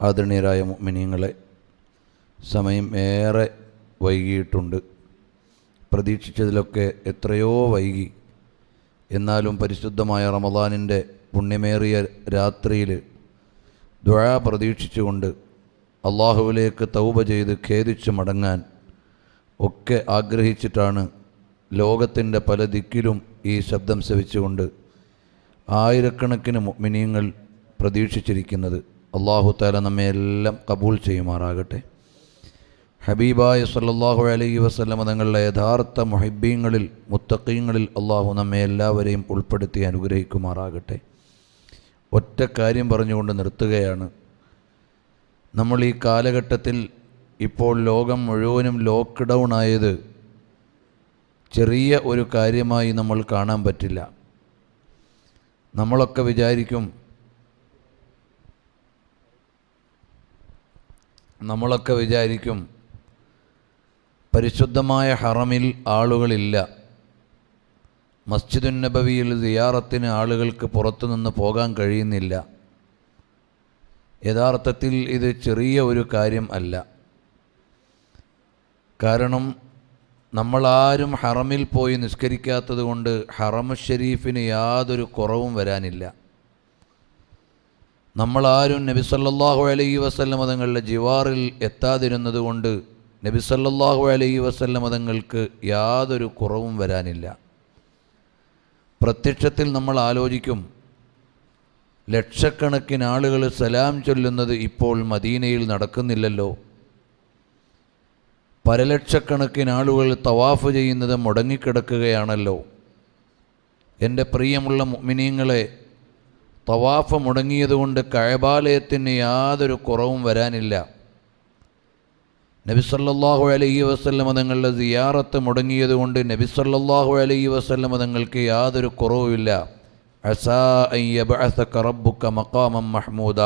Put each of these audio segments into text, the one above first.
ആദരണീയരായ മിനിയങ്ങളെ സമയം ഏറെ വൈകിയിട്ടുണ്ട്. പ്രതീക്ഷിച്ചതിലൊക്കെ എത്രയോ വൈകി. എന്നാലും പരിശുദ്ധമായ റമദാനിന്റെ പുണ്യമേറിയ രാത്രിയിൽ ദ്വാ പ്രതീക്ഷിച്ചുകൊണ്ട് അള്ളാഹുവിലേക്ക് തൗബ ചെയ്ത് ഖേദിച്ച് മടങ്ങാൻ ഒക്കെ ആഗ്രഹിച്ചിട്ടാണ് ലോകത്തിന്റെ പല ദിക്കിലും ഈ ശബ്ദം ശ്രവിച്ചുകൊണ്ട് ആയിരക്കണക്കിന് മിനിയങ്ങൾ പ്രതീക്ഷിച്ചിരിക്കുന്നത്. അള്ളാഹു താല നമ്മെ എല്ലാം കബൂൾ ചെയ്യുമാറാകട്ടെ. ഹബീബായ സല്ലല്ലാഹു അലൈഹി വസ്ലമ തങ്ങളുടെ യഥാർത്ഥ മുഹിബീങ്ങളിൽ മുത്തക്കീങ്ങളിൽ അള്ളാഹു നമ്മെ എല്ലാവരെയും ഉൾപ്പെടുത്തി അനുഗ്രഹിക്കുമാറാകട്ടെ. ഒറ്റ കാര്യം പറഞ്ഞുകൊണ്ട് നിർത്തുകയാണ്. നമ്മൾ ഈ കാലഘട്ടത്തിൽ ഇപ്പോൾ ലോകം മുഴുവനും ലോക്ക്ഡൗൺ ആയത് ചെറിയ ഒരു കാര്യമായി നമ്മൾ കാണാൻ പറ്റില്ല. നമ്മളൊക്കെ വിചാരിക്കും നമ്മളൊക്കെ വിചാരിക്കും പരിശുദ്ധമായ ഹറമിൽ ആളുകളില്ല. മസ്ജിദുൻ നബവിയിൽ സിയാറത്തിന് ആളുകൾക്ക് പുറത്തുനിന്ന് പോകാൻ കഴിയുന്നില്ല. യഥാർത്ഥത്തിൽ ഇത് ചെറിയ ഒരു കാര്യം അല്ല. കാരണം നമ്മളാരും ഹറമിൽ പോയി നിസ്കരിക്കാത്തത് കൊണ്ട് ഹറമു യാതൊരു കുറവും വരാനില്ല. നമ്മളാരും നബി സല്ലാഹു അലൈഹി വസല്ലം മതങ്ങളുടെ ജിവാറിൽ എത്താതിരുന്നത് കൊണ്ട് നബി സല്ലാഹു അലൈഹി വസല്ലം മതങ്ങൾക്ക് യാതൊരു കുറവും വരാനില്ല. പ്രത്യക്ഷത്തിൽ നമ്മൾ ആലോചിക്കും ലക്ഷക്കണക്കിന് ആളുകൾ സലാം ചൊല്ലുന്നത് ഇപ്പോൾ മദീനയിൽ നടക്കുന്നില്ലല്ലോ. പരലക്ഷക്കണക്കിന് ആളുകൾ തവാഫ് ചെയ്യുന്നത് മുടങ്ങിക്കിടക്കുകയാണല്ലോ. എന്റെ പ്രിയമുള്ള മുഅ്മിനീങ്ങളെ തവാഫ് മുടങ്ങിയതുകൊണ്ട് കഴബാലയത്തിന് യാതൊരു കുറവും വരാനില്ല. നബിസല്ലാഹു അലഹി വസല്ലം തങ്ങളുടെ സിയാറത്ത് മുടങ്ങിയതുകൊണ്ട് നബിസല്ലാഹു അലഹി വസല്ലം തങ്ങൾക്ക് യാതൊരു കുറവുമില്ല. അസാ അയ്യബഅസക റബ്ബുക മഖാമം മഹ്മൂദ.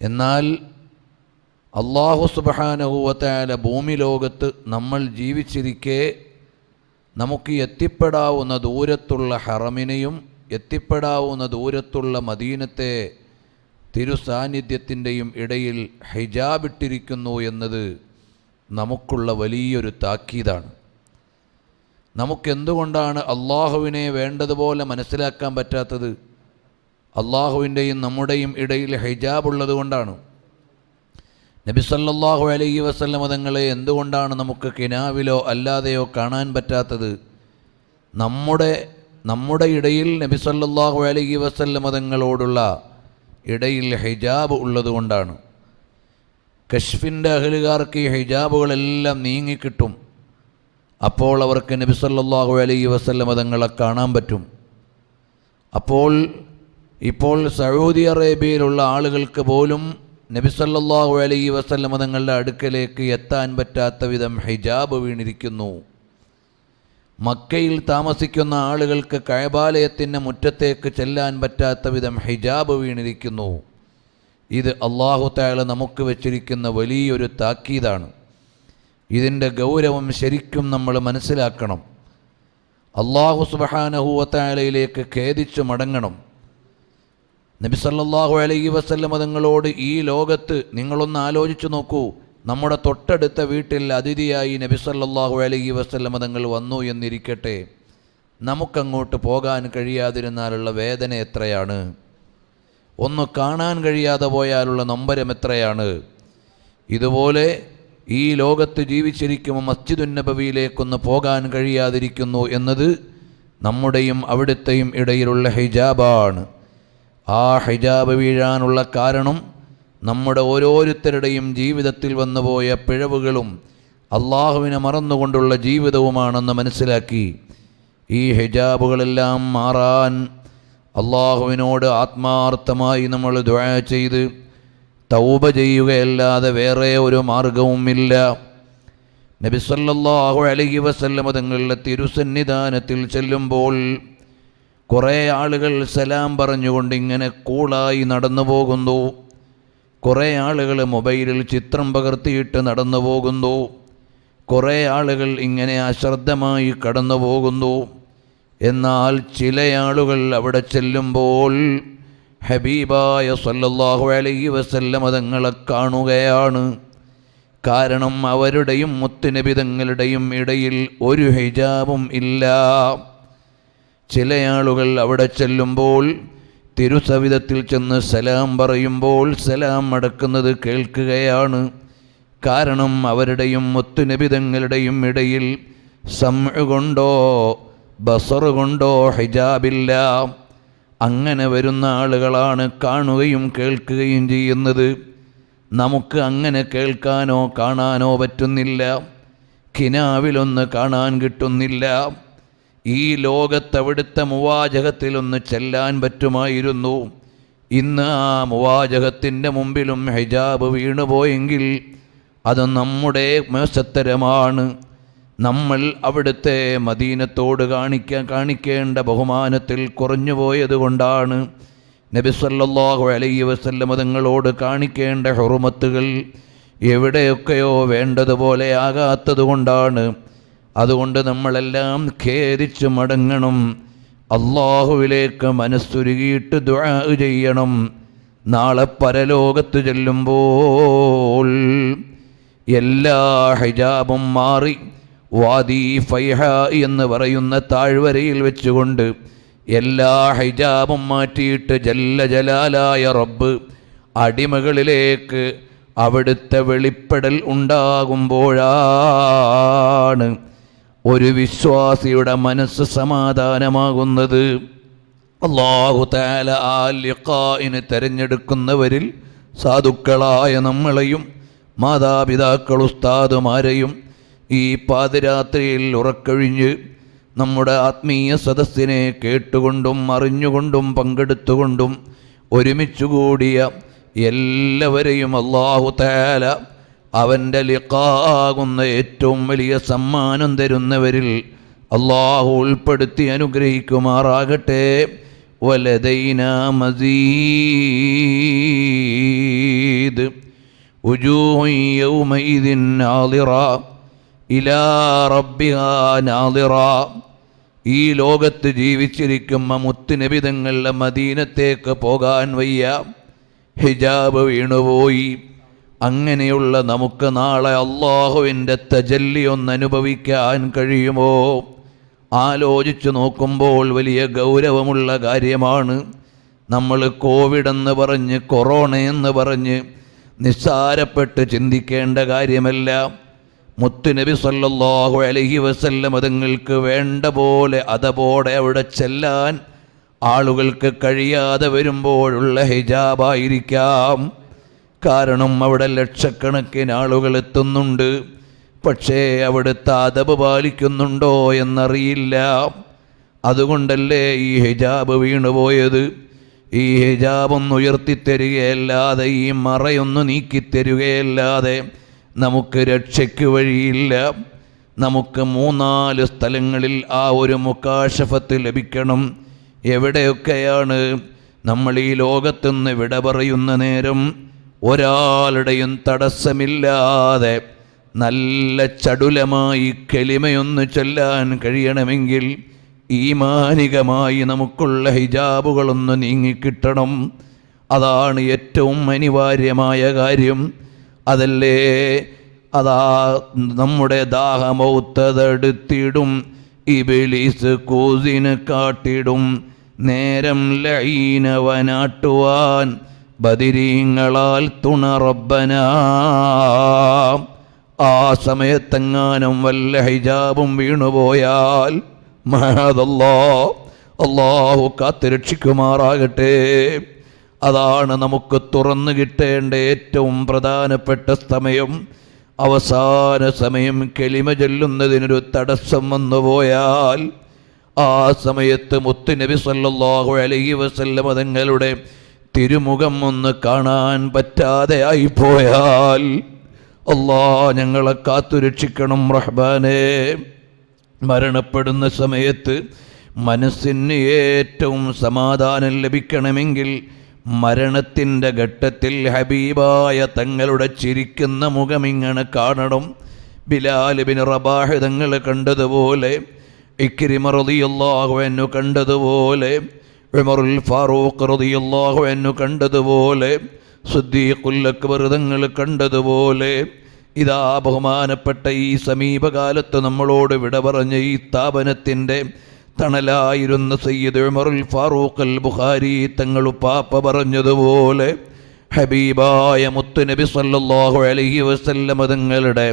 എന്നാൽ അള്ളാഹു സുബാനഹുവത്തായ ഭൂമി ലോകത്ത് നമ്മൾ ജീവിച്ചിരിക്കെ നമുക്ക് എത്തിപ്പെടാവുന്ന ദൂരത്തുള്ള ഹറമിനെയും എത്തിപ്പെടാവുന്ന ദൂരത്തുള്ള മദീനത്തെ തിരുസാന്നിധ്യത്തിന്റെയും ഇടയിൽ ഹിജാബിട്ടിരിക്കുന്നു എന്നത് നമുക്കുള്ള വലിയൊരു താക്കീതാണ്. നമുക്കെന്തുകൊണ്ടാണ് അള്ളാഹുവിനെ വേണ്ടതുപോലെ മനസ്സിലാക്കാൻ പറ്റാത്തത്? അള്ളാഹുവിന്റെയും നമ്മുടെയും ഇടയിൽ ഹിജാബ് ഉള്ളത് കൊണ്ടാണ് നബിസല്ലാഹു അലൈഹി വസല്ലം തങ്ങളെ എന്തുകൊണ്ടാണ് നമുക്ക് കിനാവിലോ അല്ലാതെയോ കാണാൻ പറ്റാത്തത്? നമ്മുടെ നമ്മുടെ ഇടയിൽ നബി സല്ലാഹു അലൈഹി വസല്ലമ തങ്ങളോടുള്ള ഇടയിൽ ഹിജാബ് ഉള്ളതുകൊണ്ടാണ്. കശ്ഫിന്റെ അഹലുകാർക്ക് ഈ ഹിജാബുകളെല്ലാം നീങ്ങിക്കിട്ടും. അപ്പോൾ അവർക്ക് നബി സല്ലാഹു അലൈഹി വസല്ലമ തങ്ങളെ കാണാൻ പറ്റും. അപ്പോൾ ഇപ്പോൾ സൗദി അറേബ്യയിലുള്ള ആളുകൾക്ക് പോലും നബി സല്ലാഹു അലൈഹി വസല്ലമ തങ്ങളുടെ അടുക്കലേക്ക് എത്താൻ പറ്റാത്ത വിധം ഹിജാബ് വീണിരിക്കുന്നു. മക്കയിൽ താമസിക്കുന്ന ആളുകൾക്ക് കഴബാലയത്തിന്റെ മുറ്റത്തേക്ക് ചെല്ലാൻ പറ്റാത്ത വിധം ഹിജാബ് വീണിരിക്കുന്നു. ഇത് അള്ളാഹു താല നമുക്ക് വെച്ചിരിക്കുന്ന വലിയൊരു താക്കീതാണ്. ഇതിന്റെ ഗൗരവം ശരിക്കും നമ്മൾ മനസ്സിലാക്കണം. അള്ളാഹു സുബഹാനഹുവത്തായാലയിലേക്ക് ഖേദിച്ചു മടങ്ങണം. നബിസല്ലാഹു അലൈഹി വസല്ലം തങ്ങളോട് ഈ ലോകത്ത് നിങ്ങളൊന്ന് ആലോചിച്ചു നോക്കൂ. നമ്മുടെ തൊട്ടടുത്ത വീട്ടിൽ അതിഥിയായി നബിസല്ലാഹു അലഹി വസല്ലം തങ്ങൾ വന്നു എന്നിരിക്കട്ടെ. നമുക്കങ്ങോട്ട് പോകാൻ കഴിയാതിരുന്നാലുള്ള വേദന എത്രയാണ്? ഒന്ന് കാണാൻ കഴിയാതെ പോയാലുള്ള നൊമ്പരം എത്രയാണ്? ഇതുപോലെ ഈ ലോകത്ത് ജീവിച്ചിരിക്കുമ്പോൾ മസ്ജിദുൻ നബവിയിലേക്കൊന്ന് പോകാൻ കഴിയാതിരിക്കുന്നു എന്നത് നമ്മുടെയും അവിടുത്തെയും ഇടയിലുള്ള ഹിജാബാണ്. ആ ഹിജാബ് വീഴാനുള്ള കാരണം നമ്മുടെ ഓരോരുത്തരുടെയും ജീവിതത്തിൽ വന്നുപോയ പിഴവുകളും അള്ളാഹുവിനെ മറന്നുകൊണ്ടുള്ള ജീവിതവുമാണെന്ന് മനസ്സിലാക്കി. ഈ ഹിജാബുകളെല്ലാം മാറാൻ അള്ളാഹുവിനോട് ആത്മാർത്ഥമായി നമ്മൾ ദ്വാ ചെയ്ത് തൗബ ചെയ്യുകയല്ലാതെ വേറെ ഒരു മാർഗവുമില്ല. നബിസല്ലാഹു അലഹി വസല്ലമ തങ്ങളുടെ തിരുസന്നിധാനത്തിൽ ചെല്ലുമ്പോൾ കുറേ ആളുകൾ സലാം പറഞ്ഞുകൊണ്ട് ഇങ്ങനെ കൂളായി നടന്നു പോകുന്നു കുറേ ആളുകൾ മൊബൈലിൽ ചിത്രം പകർത്തിയിട്ട് നടന്നു പോകുന്നു. കുറേ ആളുകൾ ഇങ്ങനെ അശ്രദ്ധമായി കടന്നു പോകുന്നു. എന്നാൽ ചില ആളുകൾ അവിടെ ചെല്ലുമ്പോൾ ഹബീബായ സല്ലല്ലാഹു അലൈഹി വസല്ലമ തങ്ങളെ കാണുകയാണ്. കാരണം അവരുടെയും മുത്തുനബിതങ്ങളുടെയും ഇടയിൽ ഒരു ഹിജാബും ഇല്ല. ചില ആളുകൾ അവിടെ ചെല്ലുമ്പോൾ തിരുസവിധത്തിൽ ചെന്ന് സലാം പറയുമ്പോൾ സലാം അടക്കുന്നത് കേൾക്കുകയാണ്. കാരണം അവരുടെയും മുത്തുനബിതങ്ങളുടെയും ഇടയിൽ കൊണ്ടോ ബസർ കൊണ്ടോ ഹിജാബില്ല. അങ്ങനെ വരുന്ന ആളുകളാണ് കാണുകയും കേൾക്കുകയും ചെയ്യുന്നത്. നമുക്ക് അങ്ങനെ കേൾക്കാനോ കാണാനോ പറ്റുന്നില്ല. കിനാവിലൊന്ന് കാണാൻ കിട്ടുന്നില്ല. ഈ ലോകത്തവിടുത്തെ മുവാജകത്തിലൊന്ന് ചെല്ലാൻ പറ്റുമായിരുന്നു. ഇന്ന് ആ മുവാജകത്തിന്റെ മുമ്പിലും ഹിജാബ് വീണുപോയെങ്കിൽ അത് നമ്മുടെ മേശത്തരമാണ്. നമ്മൾ അവിടുത്തെ മദീനത്തോട് കാണിക്കാൻ കാണിക്കേണ്ട ബഹുമാനത്തിൽ കുറഞ്ഞു പോയതുകൊണ്ടാണ് നബി സല്ലല്ലാഹു അലൈഹി വസല്ലമ തങ്ങളോട് കാണിക്കേണ്ട ഹുറുമത്തുകൾ എവിടെയൊക്കെയോ വേണ്ടതുപോലെ ആകാത്തതുകൊണ്ടാണ് അതുകൊണ്ട് നമ്മളെല്ലാം ഖേദിച്ച് മടങ്ങണം. അള്ളാഹുവിലേക്ക് മനസ്സുരുകിയിട്ട് ദുആ ചെയ്യണം. നാളെ പരലോകത്ത് ചെല്ലുമ്പോൾ എല്ലാ ഹിജാബും മാറി വാദി ഫൈഹ എന്ന് പറയുന്ന താഴ്വരയിൽ വെച്ചുകൊണ്ട് എല്ലാ ഹിജാബും മാറ്റിയിട്ട് ജല്ല ജലാലായ റബ്ബ് അടിമകളിലേക്ക് അവിടുത്തെ വെളിപ്പെടൽ ഉണ്ടാകുമ്പോഴാണ് ഒരു വിശ്വാസിയുടെ മനസ്സ് സമാധാനമാകുന്നത് അള്ളാഹു താല ആ തെരഞ്ഞെടുക്കുന്നവരിൽ തിരഞ്ഞെടുക്കുന്നവരിൽ സാധുക്കളായ നമ്മളെയും മാതാപിതാക്കൾ ഉസ്താദുമാരെയും ഈ പാതിരാത്രിയിൽ ഉറക്കഴിഞ്ഞ് നമ്മുടെ ആത്മീയ സദസ്സിനെ കേട്ടുകൊണ്ടും അറിഞ്ഞുകൊണ്ടും പങ്കെടുത്തുകൊണ്ടും ഒരുമിച്ചുകൂടിയ എല്ലാവരെയും അള്ളാഹു താല അവന്റെ ലിക്കാകുന്ന ഏറ്റവും വലിയ സമ്മാനം തരുന്നവരിൽ അള്ളാഹു ഉൾപ്പെടുത്തി അനുഗ്രഹിക്കുമാറാകട്ടെ. വലതൈന മസീദ് ഈ ലോകത്ത് ജീവിച്ചിരിക്കുമ്പോൾ മുത്തുനബിതങ്ങളുടെ മദീനത്തേക്ക് പോകാൻ വയ്യ. ഹിജാബ് വീണുപോയി. അങ്ങനെയുള്ള നമുക്ക് നാളെ അള്ളാഹുവിന്റെ തജല്ലി ഒന്ന് അനുഭവിക്കാൻ കഴിയുമോ? ആലോചിച്ചു നോക്കുമ്പോൾ വലിയ ഗൗരവമുള്ള കാര്യമാണ്. നമ്മൾ കോവിഡ് എന്ന് പറഞ്ഞ് കൊറോണ എന്ന് പറഞ്ഞ് നിസ്സാരപ്പെട്ട് ചിന്തിക്കേണ്ട കാര്യമല്ല. മുത്തുനബി സല്ലാഹു അലഹി വസല്ലം അതുങ്ങൾക്ക് വേണ്ട പോലെ അതപോടെ അവിടെ ചെല്ലാൻ ആളുകൾക്ക് കഴിയാതെ വരുമ്പോഴുള്ള ഹിജാബായിരിക്കാം. കാരണം അവിടെ ലക്ഷക്കണക്കിന് ആളുകൾ എത്തുന്നുണ്ട്. പക്ഷേ അവിടുത്തെ അതപ് പാലിക്കുന്നുണ്ടോ എന്നറിയില്ല. അതുകൊണ്ടല്ലേ ഈ ഹിജാബ് വീണുപോയത്? ഈ ഹിജാബൊന്ന് ഉയർത്തിത്തരികയല്ലാതെ ഈ മറയൊന്ന് നീക്കിത്തരികയല്ലാതെ നമുക്ക് രക്ഷയ്ക്ക് വഴിയില്ല. നമുക്ക് മൂന്നാൽ സ്ഥലങ്ങളിൽ ആ ഒരു മുക്കാശഫത്ത് ലഭിക്കണം. എവിടെയൊക്കെയാണ് നമ്മൾ ഈ ലോകത്തുനിന്ന് വിട പറയുന്ന നേരം? ഒരാളുടെയും തടസ്സമില്ലാതെ നല്ല ചടുലമായി കെളിമയൊന്ന് ചൊല്ലാൻ കഴിയണമെങ്കിൽ ഈമാനികമായി നമുക്കുള്ള ഹിജാബുകളൊന്ന് നീങ്ങിക്കിട്ടണം. അതാണ് ഏറ്റവും അനിവാര്യമായ കാര്യം. അതല്ലേ? അതാ നമ്മുടെ ദാഹമൗത്തതെടുത്തിടും ഇബിലീസ് കൂസിന് കാട്ടിടും നേരം ലൈനവനാട്ടുവാൻ ബദിരീങ്ങളാൽ തുണറബന ആ സമയത്തെങ്ങാനും വല്ല ഹിജാബും വീണുപോയാൽ മഹദല്ലോ അള്ളാഹു കാത്തുരക്ഷിക്കുമാറാകട്ടെ അതാണ് നമുക്ക് തുറന്നു കിട്ടേണ്ട ഏറ്റവും പ്രധാനപ്പെട്ട സമയം. അവസാന സമയം കെളിമ ചൊല്ലുന്നതിനൊരു തടസ്സം വന്നുപോയാൽ ആ സമയത്ത് മുത്തുനബി സല്ലാഹു അലൈഹി വസല്ലം തങ്ങളുടെ തിരുമുഖം ഒന്ന് കാണാൻ പറ്റാതെ ആയിപ്പോയാൽ അല്ലാ ഞങ്ങളെ കാത്തു രക്ഷിക്കണം റഹ്ബാനെ മരണപ്പെടുന്ന സമയത്ത് മനസ്സിന് ഏറ്റവും സമാധാനം ലഭിക്കണമെങ്കിൽ മരണത്തിന്റെ ഘട്ടത്തിൽ ഹബീബായ തങ്ങളുടെ ചിരിക്കുന്ന മുഖം ഇങ്ങനെ കാണണം ബിലാലിബിൻ റബാഹ് തങ്ങൾ കണ്ടതുപോലെ ഇക്രിമറതിയല്ലാഹുവെന്നു കണ്ടതുപോലെ ഉമറുൽ ഫാറൂഖ് റളിയല്ലാഹു അൻഹു കണ്ടതുപോലെ സിദ്ദീഖുൽ അക്ബർ തങ്ങൾ കണ്ടതുപോലെ ഇതാ ബഹുമാനപ്പെട്ട ഈ സമീപകാലത്ത് നമ്മളോട് വിട പറഞ്ഞ ഈ സ്ഥാപനത്തിന്റെ തണലായിരുന്ന സയ്യിദ് ഉമറുൽ ഫാറൂഖ് അൽ ബുഖാരി തങ്ങൾ പാപ്പ പറഞ്ഞതുപോലെ ഹബീബായ മുത്തുനബി സല്ലല്ലാഹു അലൈഹി വസല്ലമ തങ്ങളുടെ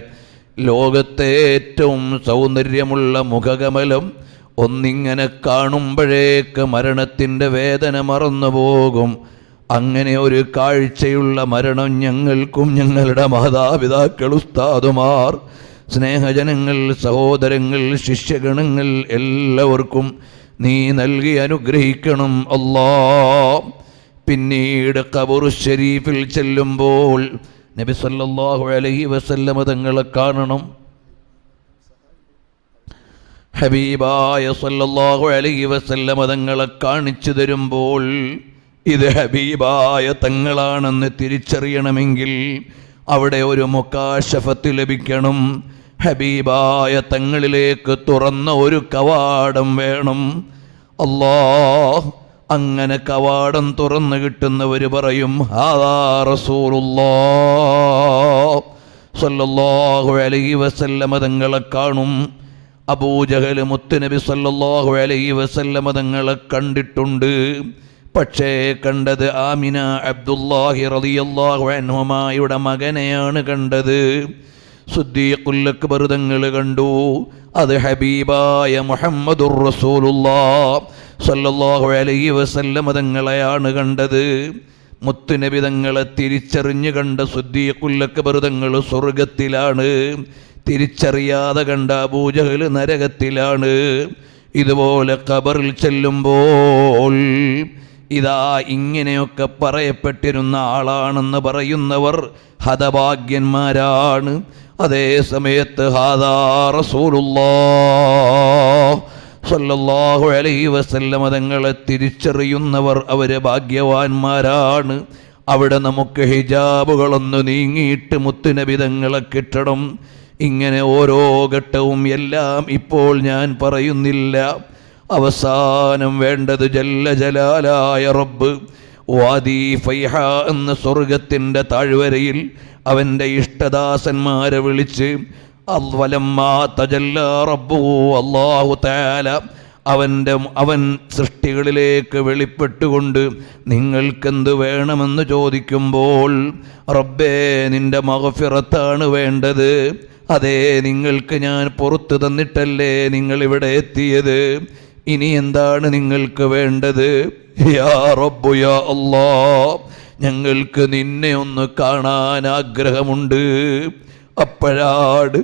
ലോകത്തെ ഏറ്റവും സൗന്ദര്യമുള്ള മുഖകമലം ഒന്നിങ്ങനെ കാണുമ്പോഴേക്ക് മരണത്തിന്റെ വേദന മറന്നു പോകും. അങ്ങനെ ഒരു കാഴ്ചയുള്ള മരണം ഞങ്ങൾക്കും ഞങ്ങളുടെ മാതാപിതാക്കൾ ഉസ്താദുമാർ സ്നേഹജനങ്ങൾ സഹോദരങ്ങൾ ശിഷ്യഗണങ്ങൾ എല്ലാവർക്കും നീ നൽകി അനുഗ്രഹിക്കണം അല്ലാ. പിന്നീട് കബൂർ ഷെരീഫിൽ ചെല്ലുമ്പോൾ നബി സല്ലല്ലാഹു അലൈഹി വസല്ലമ തങ്ങളെ കാണണം. ഹബീബായ സല്ലല്ലാഹു അലൈഹി വസല്ലമ തങ്ങളെ കാണിച്ചു തരുമ്പോൾ ഇത് ഹബീബായ തങ്ങളാണെന്ന് തിരിച്ചറിയണമെങ്കിൽ അവിടെ ഒരു മുക്കാശഫത്ത് ലഭിക്കണം. ഹബീബായ തങ്ങളിലേക്ക് തുറന്ന ഒരു കവാടം വേണം. അല്ലാ അങ്ങനെ കവാടം തുറന്നു കിട്ടുന്നവർ പറയും ഹാദാ റസൂലുള്ളാ സല്ലല്ലാഹു അലൈഹി വസല്ലമ തങ്ങളെ കാണും. അബൂജഹൽ മുത്തുനബി സല്ലാഹു അലൈഹി വസല്ലമ തങ്ങളെ കണ്ടിട്ടുണ്ട്. പക്ഷേ കണ്ടത് ആമിന അബ്ദുല്ലാഹി അൻഹുമായുടെ മകനെയാണ് കണ്ടത്. സുദ്ദീഖുൽ അക്ബർ തങ്ങൾ കണ്ടു. അത് ഹബീബായ മുഹമ്മദുർ റസൂലുള്ളാ സല്ലല്ലാഹു അലൈഹി വസല്ലമ തങ്ങളെയാണ് കണ്ടത്. മുത്തുനബി തങ്ങളെ തിരിച്ചറിഞ്ഞു കണ്ട സുദ്ദീഖുൽ അക്ബർ തങ്ങൾ സ്വർഗത്തിലാണ് തിരിച്ചറിയാതെ കണ്ട അബൂജഹൽ നരകത്തിലാണ്. ഇതുപോലെ കബറിൽ ചെല്ലുമ്പോൾ ഇതാ ഇങ്ങനെയൊക്കെ പറയപ്പെട്ടിരുന്ന ആളാണെന്ന് പറയുന്നവർ ഹതഭാഗ്യന്മാരാണ്. അതേ സമയത്ത് ഹാദാ റസൂലുള്ളാ സല്ലല്ലാഹു അലൈഹി തങ്ങളെ തിരിച്ചറിയുന്നവർ അവർ ഭാഗ്യവാന്മാരാണ്. അവിടെ നമുക്ക് ഹിജാബുകളൊന്ന് നീങ്ങിയിട്ട് മുത്തുനബിതങ്ങളെ കിട്ടണം. ഇങ്ങനെ ഓരോ ഘട്ടവും എല്ലാം ഇപ്പോൾ ഞാൻ പറയുന്നില്ല. അവസാനം വേണ്ടത് ജല്ല ജലാലായ റബ്ബ്. വാദി ഫൈഹ എന്ന സ്വർഗത്തിന്റെ താഴ്വരയിൽ അവന്റെ ഇഷ്ടദാസന്മാരെ വിളിച്ച് അവന്റെ അവൻ സൃഷ്ടികളിലേക്ക് വെളിപ്പെട്ടുകൊണ്ട് നിങ്ങൾക്കെന്ത് വേണമെന്ന് ചോദിക്കുമ്പോൾ റബ്ബേ നിന്റെ മഹഫിറത്താണ് വേണ്ടത്. അതെ നിങ്ങൾക്ക് ഞാൻ പുറത്തു തന്നിട്ടല്ലേ നിങ്ങൾ ഇവിടെ എത്തിയത്? ഇനി എന്താണ് നിങ്ങൾക്ക് വേണ്ടത്? യാ റബ്ബു അല്ലാ ഞങ്ങൾക്ക് നിന്നെ ഒന്ന് കാണാൻ ആഗ്രഹമുണ്ട്. അപ്പോഴാട്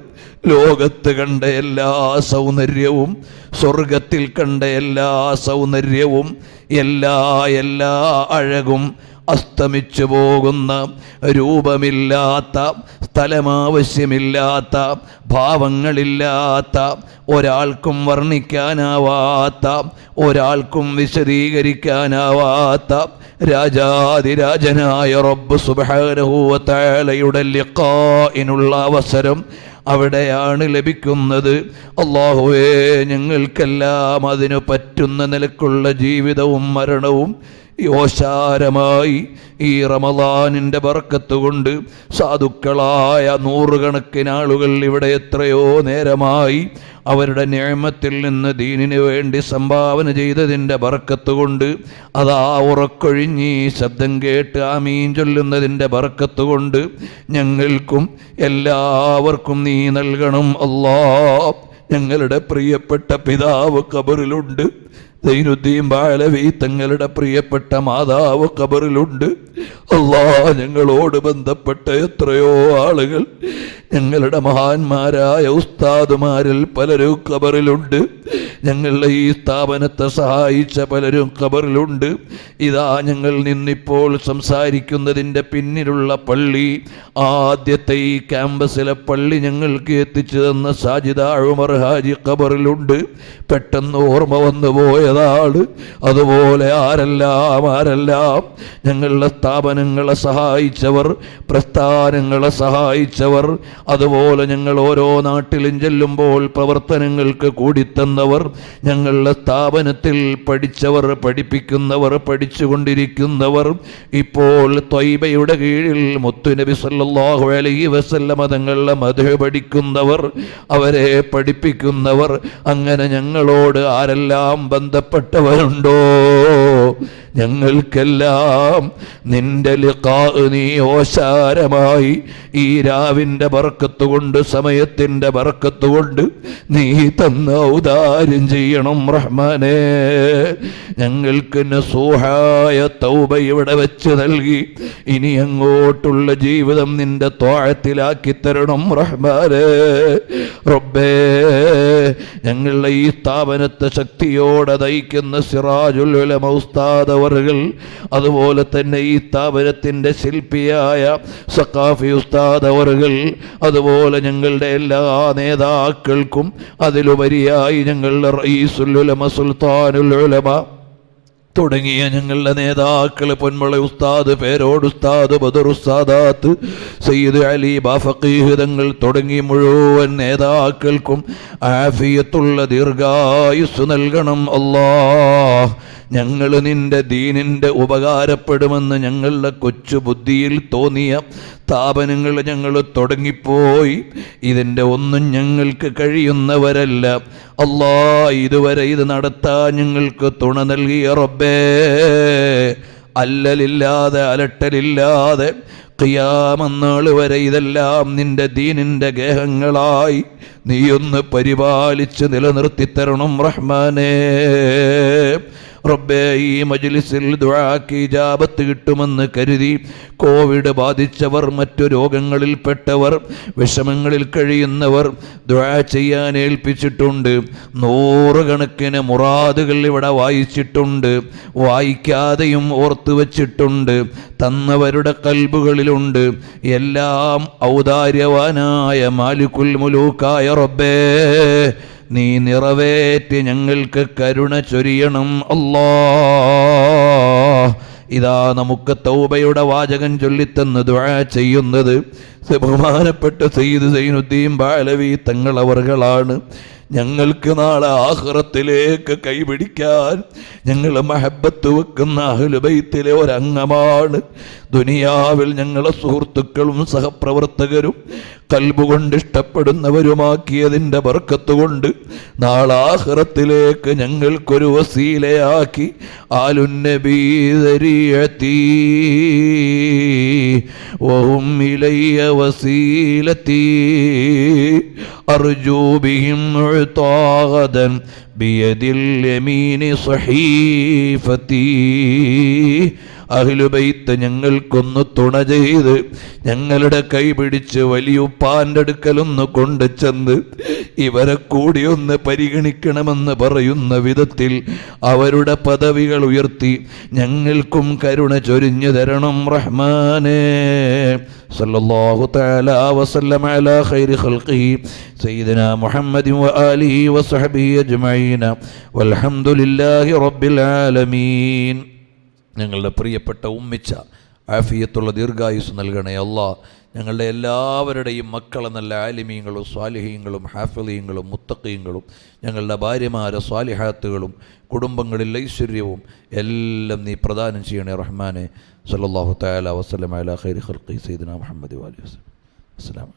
ലോകത്ത് കണ്ട എല്ലാ സൗന്ദര്യവും സ്വർഗത്തിൽ കണ്ട എല്ലാ സൗന്ദര്യവും എല്ലാ എല്ലാ അഴകും അസ്തമിച്ചു പോകുന്ന രൂപമില്ലാത്ത സ്ഥലമാവശ്യമില്ലാത്ത ഭാവങ്ങളില്ലാത്ത ഒരാൾക്കും വർണിക്കാനാവാത്ത ഒരാൾക്കും വിശദീകരിക്കാനാവാത്ത രാജാതിരാജനായ റബ്ബ് സുബാനഹൂവത്താലയുടെ ലിക്കാനുള്ള അവസരം അവിടെയാണ് ലഭിക്കുന്നത്. അള്ളാഹുവേ ഞങ്ങൾക്കെല്ലാം അതിനു പറ്റുന്ന നിലക്കുള്ള ജീവിതവും മരണവും യോശാരമായി ഈ റമദാനിന്റെ ബർക്കത്ത് കൊണ്ട് സാധുക്കളായ നൂറുകണക്കിന് ആളുകൾ ഇവിടെ എത്രയോ നേരമായി അവരുടെ നിയമത്തിൽ നിന്ന് ദീനിനു വേണ്ടി സംഭാവന ചെയ്തതിന്റെ ബർക്കത്ത് കൊണ്ട് അതാ ഉറക്കൊഴിഞ്ഞ് ശബ്ദം കേട്ട് ആ മീൻ ചൊല്ലുന്നതിന്റെ ബർക്കത്ത് കൊണ്ട് ഞങ്ങൾക്കും എല്ലാവർക്കും നീ നൽകണം അല്ലാ ഞങ്ങളുടെ പ്രിയപ്പെട്ട പിതാവ് കബറിലുണ്ട് ദൈനുദ്ദീൻ ബാലവി തങ്ങളുടെ പ്രിയപ്പെട്ട മാതാവ് കബറിലുണ്ട് അള്ളാ ഞങ്ങളോട് ബന്ധപ്പെട്ട എത്രയോ ആളുകൾ ഞങ്ങളുടെ മഹാന്മാരായ ഉസ്താദുമാരിൽ പലരും കബറിലുണ്ട് ഞങ്ങളുടെ ഈ സ്ഥാപനത്തെ സഹായിച്ച പലരും കബറിലുണ്ട് ഇതാ ഞങ്ങൾ നിന്നിപ്പോൾ സംസാരിക്കുന്നതിന്റെ പിന്നിലുള്ള പള്ളി ആദ്യത്തെ ഈ ക്യാമ്പസിലെ പള്ളി ഞങ്ങൾക്ക് എത്തിച്ചു തന്ന സാജിദ ഹാജി ഖബറിലുണ്ട്. പെട്ടെന്ന് ഓർമ്മ വന്നു പോയതാണ് അതുപോലെ ആരെല്ലാം ആരെല്ലാം ഞങ്ങളുടെ സ്ഥാപനങ്ങളെ സഹായിച്ചവർ പ്രസ്ഥാനങ്ങളെ സഹായിച്ചവർ അതുപോലെ ഞങ്ങൾ ഓരോ നാട്ടിലും ചെല്ലുമ്പോൾ പ്രവർത്തനങ്ങൾക്ക് കൂടിത്തന്നവർ ഞങ്ങളുടെ സ്ഥാപനത്തിൽ പഠിച്ചവർ പഠിപ്പിക്കുന്നവർ പഠിച്ചുകൊണ്ടിരിക്കുന്നവർ ഇപ്പോൾ ത്വയ്ബയുടെ കീഴിൽ മുത്തുനബി സല്ലാഹു അലൈഹി വസല്ല തങ്ങളുടെ മധു പഠിക്കുന്നവർ അവരെ പഠിപ്പിക്കുന്നവർ അങ്ങനെ ഞങ്ങളോട് ആരെല്ലാം ബന്ധപ്പെട്ടവരുണ്ടോ? ഞങ്ങൾക്കെല്ലാം നിന്റെ ലിഖാ നീ ഓശാരമായി ഈ രാവിന്റെ ബർക്കത്ത് കൊണ്ട് സമയത്തിന്റെ ബർക്കത്ത് കൊണ്ട് നീ തന്ന ഔദാര്യം ചെയ്യണം റഹ്മാനെ. ഞങ്ങൾക്ക് നസൂഹായ തൗബ ഇവിടെ വെച്ച് നൽകി. ഇനി അങ്ങോട്ടുള്ള ജീവിതം നിന്റെ തോഴത്തിലാക്കി തരണം റഹ്മാനെ. റബ്ബേ ഞങ്ങളുടെ ഈ സ്ഥാപനത്തെ ശക്തിയോടെ നയിക്കുന്ന സിറാജുൽ ഉലമ ഉസ്താദ് അവറുകൾ അതുപോലെ തന്നെ ഈ സ്ഥാപനത്തിന്റെ ശില്പിയായ സക്കാഫി ഉസ്താദവറുകൾ അതുപോലെ ഞങ്ങളുടെ എല്ലാ നേതാക്കൾക്കും അതിലുപരിയായി ഞങ്ങളുടെ സുൽത്താനുൽ ഉലമ തുടങ്ങിയ ഞങ്ങളുടെ നേതാക്കൾ പൊന്മുള ഉസ്താദ് പേരോട് ഉസ്താദ് ബദർ ഉസ്താദാത്ത് സയ്യിദ് അലി ബാഫീഹിതങ്ങൾ തുടങ്ങി മുഴുവൻ നേതാക്കൾക്കും ആഫിയത്തുള്ള ദീർഘായുസ് നൽകണം. അല്ലാ ഞങ്ങൾ നിന്റെ ദീനിന്റെ ഉപകാരപ്പെടുമെന്ന് ഞങ്ങളുടെ കൊച്ചു ബുദ്ധിയിൽ തോന്നിയ സ്ഥാപനങ്ങൾ ഞങ്ങൾ തുടങ്ങിപ്പോയി. ഇതിന്റെ ഒന്നും ഞങ്ങൾക്ക് കഴിയുന്നവരല്ല. അല്ലാ ഇതുവരെ ഇത് നടത്താൻ ഞങ്ങൾക്ക് തുണ നൽകിയ റബ്ബേ. അല്ലലില്ലാതെ അലട്ടലില്ലാതെ ഖിയാമന്നാൾ വരെ ഇതെല്ലാം നിന്റെ ദീനിന്റെ ഗേഹങ്ങളായി നീയൊന്ന് പരിപാലിച്ച് നിലനിർത്തി തരണം റഹ്മാനേ. റബ്ബേ ഈ മജ്ലിസിൽ ദുആക്ക് ഇജാബത്ത് കിട്ടുമെന്ന് കരുതി കോവിഡ് ബാധിച്ചവർ മറ്റു രോഗങ്ങളിൽ പെട്ടവർ വിഷമങ്ങളിൽ കഴിയുന്നവർ ദുആ ചെയ്യാൻ ഏൽപ്പിച്ചിട്ടുണ്ട്. നൂറുകണക്കിന് മുറാദുകൾ ഇവിടെ വായിച്ചിട്ടുണ്ട്. വായിക്കാതെയും ഓർത്തു വച്ചിട്ടുണ്ട്. തന്നവരുടെ കൽബുകളിലുണ്ട്. എല്ലാം ഔദാര്യവാനായ മാലിക്കുൽ മുലൂക്കായ റബ്ബേ. നീ നിറവേറ്റി ഞങ്ങൾക്ക് കരുണ ചൊരിയണം അല്ലാ ഇതാ നമുക്ക് തൗബയുടെ വാചകം ചൊല്ലിത്തന്ന് ദുആ ചെയ്യുന്നത്. ബഹുമാനപ്പെട്ട സെയ്ദ് സൈനുദ്ദീൻ ബാലവി തങ്ങളവർകളാണ് ഞങ്ങൾക്ക് നാളെ ആഹ്റത്തിലേക്ക് കൈപിടിക്കാൻ ഞങ്ങൾ മഹബത്ത് വെക്കുന്ന അഹ്ലുബൈത്തിലെ ഒരംഗമാണ്. ദുനിയാവിൽ ഞങ്ങളെ സുഹൃത്തുക്കളും സഹപ്രവർത്തകരും കൽബുകൊണ്ട് ഇഷ്ടപ്പെടുന്നവരുമാക്കിയതിൻ്റെ ബർക്കത്ത് കൊണ്ട് നാളെ ആഹ്റത്തിലേക്ക് ഞങ്ങൾക്കൊരു വസീലയാക്കി ആലുന്നബീതരീയത്തീ وهم إلي وسيلتي أرجو بهم عطا غدا بيد اليمين صحيفتي അഹിലുബൈത്ത് ഞങ്ങൾക്കൊന്ന് തുണ ചെയ്ത് ഞങ്ങളുടെ കൈ പിടിച്ച് വലിയുപ്പാന്റെ അടുക്കലൊന്ന് കൊണ്ടു ചെന്ന് ഇവരെ കൂടി ഒന്ന് പരിഗണിക്കണമെന്ന് പറയുന്ന വിധത്തിൽ അവരുടെ പദവികൾ ഉയർത്തി ഞങ്ങൾക്കും കരുണ ചൊരിഞ്ഞു തരണം റഹ്മാനേ. സല്ലല്ലാഹു തആല വസല്ലമ അലാ ഖൈരി സയ്യിദനാ മുഹമ്മദ് വആലിഹി വസഹബിഹി അജ്മഈന വൽഹംദുലില്ലാഹി റബ്ബിൽ ആലമീൻ. ഞങ്ങളുടെ പ്രിയപ്പെട്ട ഉമ്മിച്ച ആഫിയത്തുള്ള ദീർഘായുസ് നൽകണേ അല്ല. ഞങ്ങളുടെ എല്ലാവരുടെയും മക്കളെ നല്ല ആലിമീങ്ങളും സ്വാലിഹീങ്ങളും ഹാഫിലീങ്ങളും മുത്തക്കീങ്ങളും ഞങ്ങളുടെ ഭാര്യമാരെ സ്വാലിഹാത്തുകളും കുടുംബങ്ങളിൽ ഐശ്വര്യവും എല്ലാം നീ പ്രദാനം ചെയ്യണേ റഹ്മാനെ. സല്ലല്ലാഹു തആല വസല്ലമ അലാ ഖൈരി ഖൽഖി സയ്യിദന മുഹമ്മദ് വാലി വസല്ലം. അസ്സലാമു